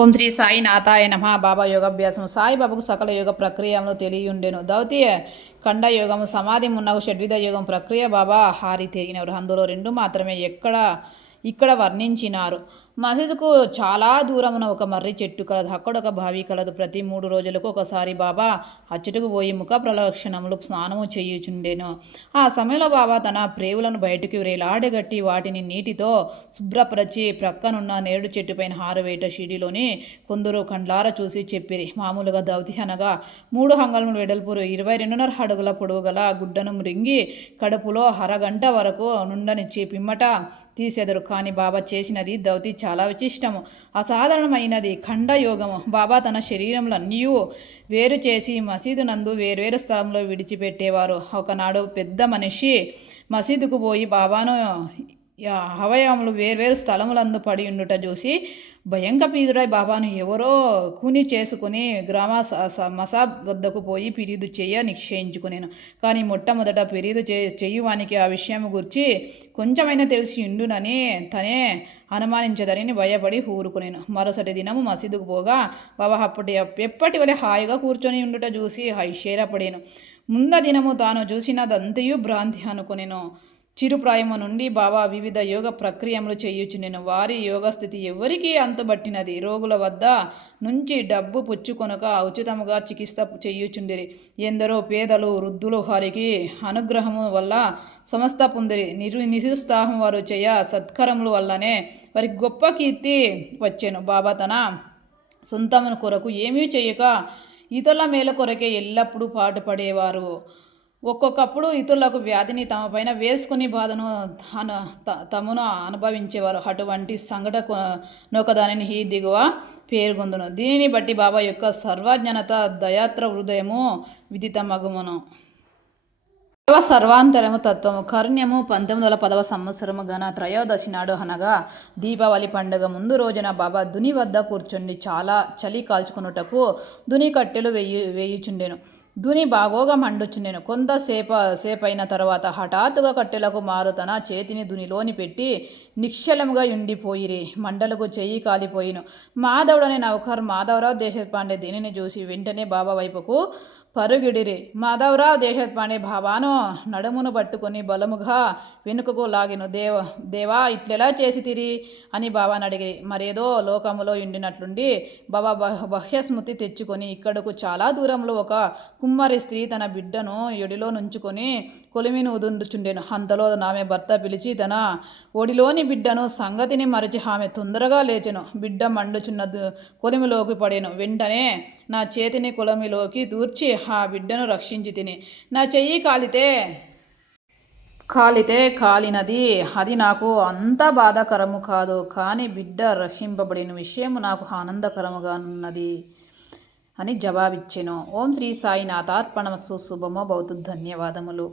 ఓం శ్రీ సాయి నాథాయ నమ. బాబా యోగాభ్యాసం. సాయిబాబాకు సకల యోగ ప్రక్రియను తెలియుండెను. దౌత్య ఖండ యోగము సమాధి మున్నగు షడ్విధ యోగం ప్రక్రియ బాబా హారి తిరిగినవారు. అందులో రెండు మాత్రమే ఇక్కడ వర్ణించినారు. మసీదుకు చాలా దూరమున ఒక మర్రి చెట్టు కలదు. అక్కడొక బావి కలదు. ప్రతి 3 రోజులకు ఒకసారి బాబా అచ్చటకు పోయి ముఖ ప్రలక్షణములు స్నానము చేయుచుండెను. ఆ సమయంలో బాబా తన ప్రేవులను బయటికి వేలాడగట్టి వాటిని నీటితో శుభ్రపరచి ప్రక్కనున్న నేడు చెట్టుపైన హారవేట షిడిలోని కొందరు కండ్లార చూసి చెప్పిరి. మామూలుగా దౌతి అనగా 3 అంగుళముల వెడల్పు 22.5 అడుగుల పొడవు గల గుడ్డను మృంగి కడుపులో అరగంట వరకు నుండనిచ్చి పిమ్మట తీసెదరు. కానీ బాబా చేసినది దౌతి చాలా విశిష్టము, అసాధారణమైనది. ఖండయోగము. బాబా తన శరీరములన్నీ వేరు చేసి మసీదు నందు వేర్వేరు స్థలంలో విడిచిపెట్టేవారు. ఒకనాడు పెద్ద మనిషి మసీదుకు పోయి బాబాను అవయవములు వేర్వేరు స్థలములందు పడి ఉండుట చూసి భయంకపీరుడై బాబాను ఎవరో కూని చేసుకుని గ్రామ మసాబ్ వద్దకు పోయి ఫిర్యాదు నిశ్చయించుకునేను. కానీ మొట్టమొదట ఫిర్యాదు చేయువానికి ఆ విషయం గురించి కొంచెమైనా తెలిసి ఉండునని తనే అనుమానించదని భయపడి ఊరుకునేను. మరుసటి దినము మసీదుకు పోగా బాబా ఎప్పటి వలె హాయిగా కూర్చొని ఉండుట చూసి ఐశ్వర్యపడేను. ముంద దినము తాను చూసినదంతయు భ్రాంతి అనుకునేను. చిరుప్రాయము నుండి బాబా వివిధ యోగ ప్రక్రియలు చేయుచుండెను. వారి యోగస్థితి ఎవరికి అంతుబట్టినది. రోగుల వద్ద నుంచి డబ్బు పుచ్చుకొనక ఉచితముగా చికిత్స చేయుచుండిరి. ఎందరో పేదలు వృద్ధులు వారికి అనుగ్రహము వల్ల సమస్త పొందిరి. నిరుత్సాహం వారు చేయ సత్కరముల వల్లనే వారికి గొప్ప కీర్తి వచ్చెను. బాబా తన సొంతమును కొరకు ఏమీ చేయక ఇతరుల మేల కొరకే ఎల్లప్పుడూ పాటుపడేవారు. ఒక్కొక్కప్పుడు ఇతరులకు వ్యాధిని తమపైన వేసుకుని బాధను తమను అనుభవించేవారు. అటువంటి సంఘటనొకదానిని ఈ దిగువ పేర్కొందును. దీనిని బట్టి బాబా యొక్క సర్వజ్ఞత దయాత్ర హృదయము విదితమగుమును. సర్వాంతరము తత్వము. కర్ణ్యము 1910వ సంవత్సరము గన త్రయోదశి నాడు అనగా దీపావళి పండుగ ముందు రోజున బాబా దుని వద్ద కూర్చుండి చాలా చలి కాల్చుకున్నటకు దుని కట్టెలు వేయుచుండెను. దుని బాగోగా మండుచుండెను. కొంతసేపైన తర్వాత హఠాత్తుగా కట్టెలకు మారు తన చేతిని దునిలోని పెట్టి నిశ్చలముగా ఉండిపోయిరి. మండలకు చెయ్యి కాలిపోయిను. మాధవుడనే నౌకర్ మాధవరావు దేశపాండే దీనిని చూసి వెంటనే బాబా వైపుకు పరుగిడిరి. మాధవరావు దేశపాండే బాబాను నడుమును పట్టుకొని బలముగా వెనుకకు లాగిను. దేవా ఇట్లెలా చేసి తిరి అని బాబాను అడిగి మరేదో లోకములో ఉండినట్లుండి బాబా బాహ్యస్మృతి తెచ్చుకొని ఇక్కడకు చాలా దూరంలో ఒక కుమ్మరి స్త్రీ తన బిడ్డను ఒడిలో నుంచుకొని కొలిమిని ఉదుండుచుండెను. అంతలో ఆమె భర్త పిలిచి తన ఒడిలోని బిడ్డను సంగతిని మరచి ఆమె తొందరగా లేచెను. బిడ్డ మండుచున్న కొలిమిలోకి పడేను. వెంటనే నా చేతిని కొలిమిలోకి దూర్చి ఆ బిడ్డను రక్షించి తిని నా చెయ్యి కాలితే కాలినది. అది నాకు అంత బాధాకరము కాదు. కానీ బిడ్డ రక్షింపబడిన విషయం నాకు ఆనందకరముగా ఉన్నది అని జవాబిచ్చెను. ఓం శ్రీ సాయి నాథార్పణమస్తు. శుభమో భవతు. ధన్యవాదములు.